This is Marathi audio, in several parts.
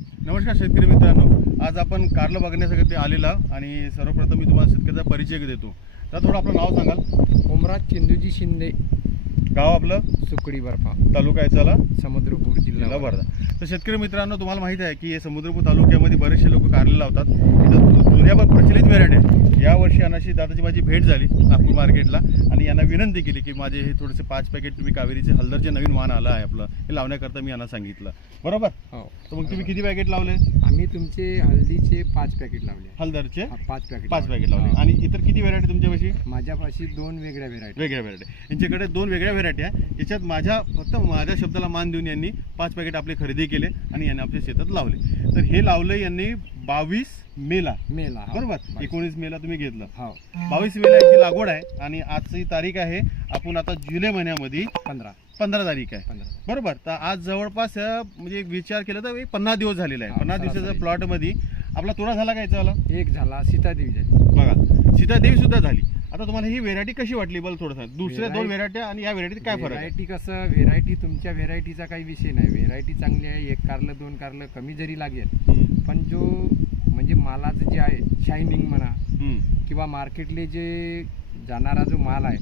नमस्कार शेतकरी मित्रांनो, आज आपण कारलं बघण्यासाठी आलेला आणि सर्वप्रथम मी तुम्हाला शेतकऱ्याचा परिचय देतो. तर थोडं आपलं नाव सांगाल? ओमराज चिंदूजी शिंदे, गाव आपलं? सुकडी बर्फा, तालुका याचाला समुद्रपूर, जिल्हा वर्धा. तर शेतकरी मित्रांनो, तुम्हाला माहिती आहे की समुद्रपूर तालुक्यामध्ये बरेचसे लोक कारले लावतात. इथं जुन्या पण प्रचलित व्हेरायटी आहे. यावर्षी अनाशी दादाची माझी भेट झाली नागपूर मार्केटला आणि यांना विनंती केली की माझे हे थोडेसे 5 पॅकेट तुम्ही कावेरीचे हलदरचे नवीन वाहन आलं आहे आपलं, हे लावण्याकरता मी यांना सांगितलं. बरोबर? हो. तर मग तुम्ही किती पॅकेट लावले? आम्ही तुमचे हल्दीचे 5 पॅकेट लावले. हलदरचे 5 पॅकेट लावले. आणि इतर किती व्हेरायटी तुमच्यापाशी? माझ्यापाशी 2 वेगळ्या व्हेरायटी. वेगळ्या व्हेरायटी. यांच्याकडे 2 वेगळ्या व्हेरायटी आहे. याच्यात फक्त माझ्या शब्दाला मान देऊन यांनी 5 पॅकेट आपले खरेदी केले आणि यांनी आपल्या शेतात लावले. तर हे लावले यांनी 22 मेला. बरोबर? 19 मेला तुम्ही घेतलं. 22 मेला याची लागवड आहे आणि आजची तारीख आहे, आपण आता जुलै महिन्यामध्ये 15 तारीख आहे. बरोबर? तर आज जवळपास म्हणजे विचार केला तर 50 दिवस झालेला आहे. 50 दिवसाच्या प्लॉट मध्ये आपला तोडा झाला काय? झाला एक झाला, सीतादेवी झाली. बघा, सीतादेवी सुद्धा झाली. आता तुम्हाला ही व्हेरायटी कशी वाटली? बल थोडंसं दुसऱ्या 2 व्हेरायट्या आणि या व्हेरायटीत काय फरक आहे? व्हेरायटी कसं, व्हेरायटी तुमच्या व्हेरायटीचा काही विषय नाही. व्हेरायटी चांगली आहे. 1 कारलं 2 कारलं कमी जरी लागेल, पण जो म्हणजे मालाचं जे आहे शायनिंग म्हणा किंवा मार्केटले जे जाणारा जो माल आहे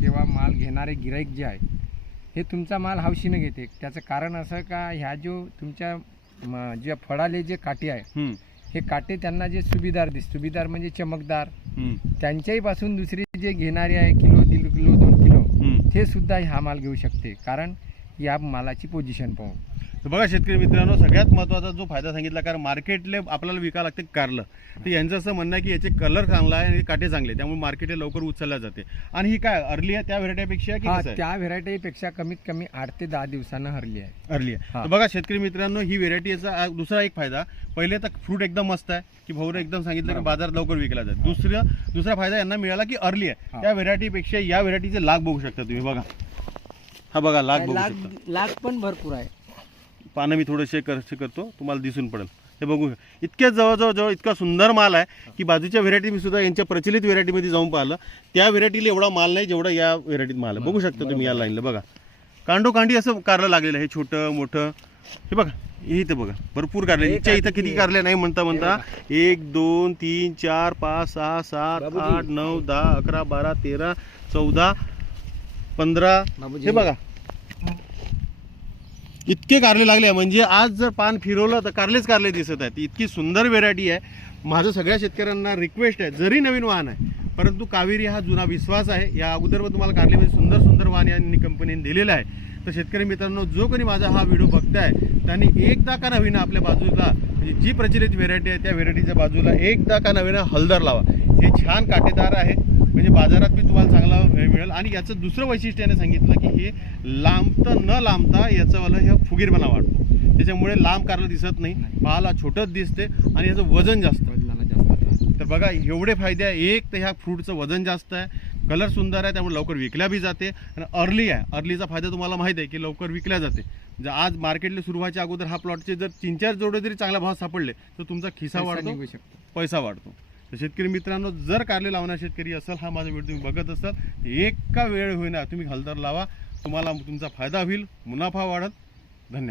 किंवा माल घेणारे गिराईक जे आहे, हे तुमचा माल हौशीनं घेते. त्याचं कारण असं का, ह्या जो तुमच्या ज्या फळाले जे काटे आहे, हे काटे त्यांना जे सुभीदार म्हणजे चमकदार, त्यांच्याही पासून दुसरे जे घेणारे आहे किलो, 1.5 किलो, 2 किलो, ते सुद्धा हा माल घेऊ शकते, कारण या मालाची पोझिशन पाहून. तर बघा शेतकरी मित्रांनो, सगळ्यात महत्त्वाचा जो फायदा सांगितला, कारण मार्केटले आपल्याला विकायला लागते कारलं. तर यांचं असं म्हणणं आहे की याचे कलर चांगला आहे आणि काटे चांगले, त्यामुळे मार्केटला लवकर उचलल्या जाते. आणि ही काय अर्ली आहे त्या व्हेरायटीपेक्षा? त्या व्हेरायटीपेक्षा कमीत कमी 8 ते 10 दिवसानं हरली आहे. तर बघा शेतकरी मित्रांनो, ही व्हेरायटीचा दुसरा एक फायदा, पहिले तर फ्रूट एकदम मस्त आहे की भाऊ एकदम सांगितलं की बाजारात लवकर विकला जाते. दुसरा फायदा यांना मिळाला की अर्ली आहे. त्या व्हेरायटीपेक्षा या व्हेरायटीचे लाग बघू शकता तुम्ही. बघा, हा बघा लाग बघू शकता. लाग पण भरपूर आहे. पानं मी थोडेसे करतो, तुम्हाला दिसून पडेल. हे बघू, इतक्या जवळ इतका सुंदर माल आहे की बाजूच्या व्हेरायटी मी सुद्धा यांच्या प्रचलित व्हेरायटीमध्ये जाऊन पाहिलं, त्या व्हेरायटीला एवढा माल नाही जेवढा या व्हेरायटीत माल आहे. बघू शकता तुम्ही या लाईनला. बघा, कांडोकांडी असं कारलं लागलेलं आहे, छोटं मोठं. हे बघा, इथे बघा भरपूर कारले. इथं किती कारले नाही म्हणता 1 2 3 4 5 6 7 8 9 10 11 12 13 14 15. हे बघा, इतके कारले लागले. म्हणजे आज जर पान फिरवलं तर कारले दिसत आहेत. इतकी सुंदर व्हेरायटी आहे. माझं सगळ्या शेतकऱ्यांना रिक्वेस्ट आहे, जरी नवीन वाहन आहे परंतु कावेरी हा जुना विश्वास आहे. या अगोदर तुम्हाला कारलेमध्ये सुंदर वाहन यांनी कंपनीने दिलेलं आहे. तर शेतकरी मित्रांनो, जो कोणी माझा हा व्हिडिओ बघताय त्यांनी एकदा का नवीन आपल्या बाजूला म्हणजे जी प्रचलित व्हेरायटी आहे त्या व्हेरायटीच्या बाजूला एकदा का नवीन हलदर लावा. हे छान काटेदार आहे, म्हणजे बाजारात बी तुम्हाला चांगला मिळेल. आणि याचं दुसरं वैशिष्ट्याने सांगितलं की हे न लांबता याचं हे फुगीरपणा वाढतो, त्याच्यामुळे लांब कारलं दिसत नाही, पाहाला छोटंच दिसते आणि याचं वजन जास्त. तर बघा, एवढे फायदे आहे. एक तर ह्या फ्रूटचं वजन जास्त आहे, कलर सुंदर आहे, त्यामुळे लवकर विकल्या बी जाते. आणि अर्ली आहे. अर्लीचा फायदा तुम्हाला माहिती आहे की लवकर विकल्या जाते. जर आज मार्केटला सुरू व्हायच्या अगोदर हा प्लॉटचे जर 3-4 जोडे जरी चांगला भाव सापडले तर तुमचा खिसा वाढतो, पैसा वाढतो. तर शेतकरी मित्रांनो, जर कारले लावणार शेतकरी असाल, हा माझा व्हिडिओ तुम्ही बघत असाल, एका वेळ होईना तुम्ही हलदर लावा, तुम्हाला तुमचा फायदा होईल, मुनाफा वाढत. धन्यवाद.